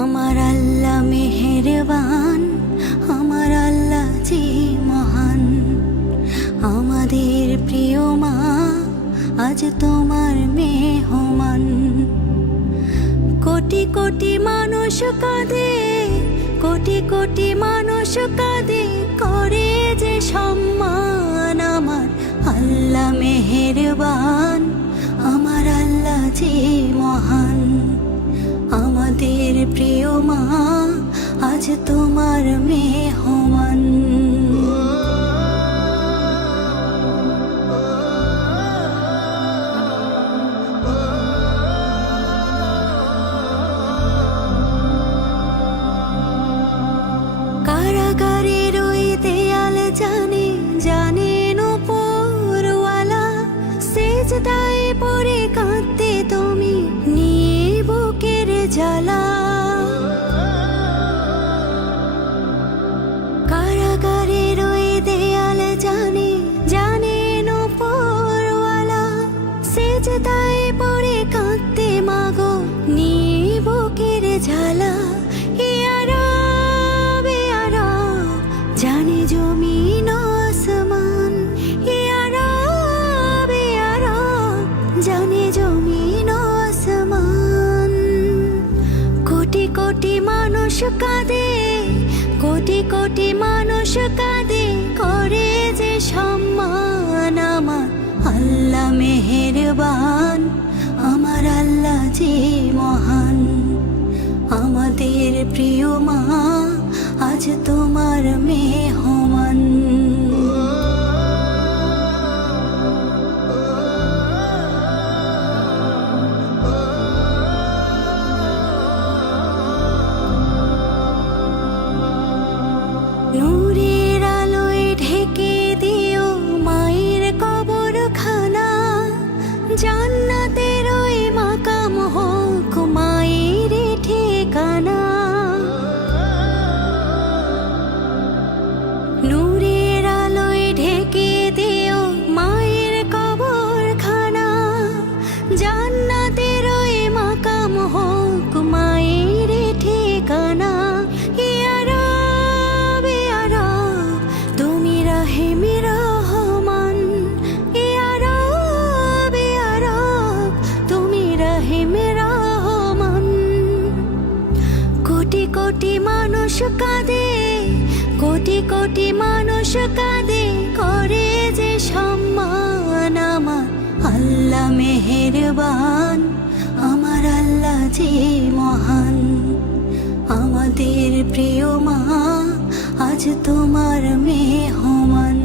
আমার আল্লাহ মেহেরবান, আমার আল্লাহ যে মহান। আমাদের প্রিয় মা আজ তোমার মেহমান। কোটি কোটি মানুষ কাঁদে, কোটি কোটি মানুষ কাঁদে, করে যে সম্মান। আমার আল্লাহ মেহেরবান, আমার আল্লাহ যে মহান। আমাদের প্রিয় মা আজ তোমার মেহমান। কারাগারের ওই দেয়াল জানে, জানেন উপরওয়ালা। সেজদায় পড়ে কাঁদতে তুমি, নিয়ে বুকের জ্বালা। কারাগারের ওই দেয়াল জানে, জানেন উপরওয়ালা। সেজদায় পড়ে কাঁদতে মাগো, নিয়ে বুকের জ্বালা। জানে জমিন আসমান, ইয়া রব ইয়া রব, জানে জমিন আসমান। কোটি কোটি মানুষ কাঁদে, কোটি কোটি মানুষ কাঁদে, করে যে সম্মান। আমার আল্লাহ মেহেরবান, আমার আল্লাহ যে মহান। আমাদের প্রিয় মা আজ তোমার মেহমান। নূরের আলোয় ঢেকে দিও মায়ের কবরখানা। জান্নাতের ওই মাকাম হোক মায়ের ঠিকানা। নূরের আলোয় ঢেকে দিও মায়ের কবরখানা। জান্নাতের ওই মাকাম হোক মায়ের ঠিকানা। ইয়া রব ইয়া রব, তুমি রহিম রহমান। ইয়া রব ইয়া রব, তুমি রহিম রহমান। কোটি কোটি মানুষ কাঁদে, কোটি কোটি মানুষ কাঁদে, করে যে সম্মান। আমার আল্লাহ মেহেরবান, আমার আল্লাহ যে মহান। আমাদের প্রিয় মা আজ তোমার মেহমান।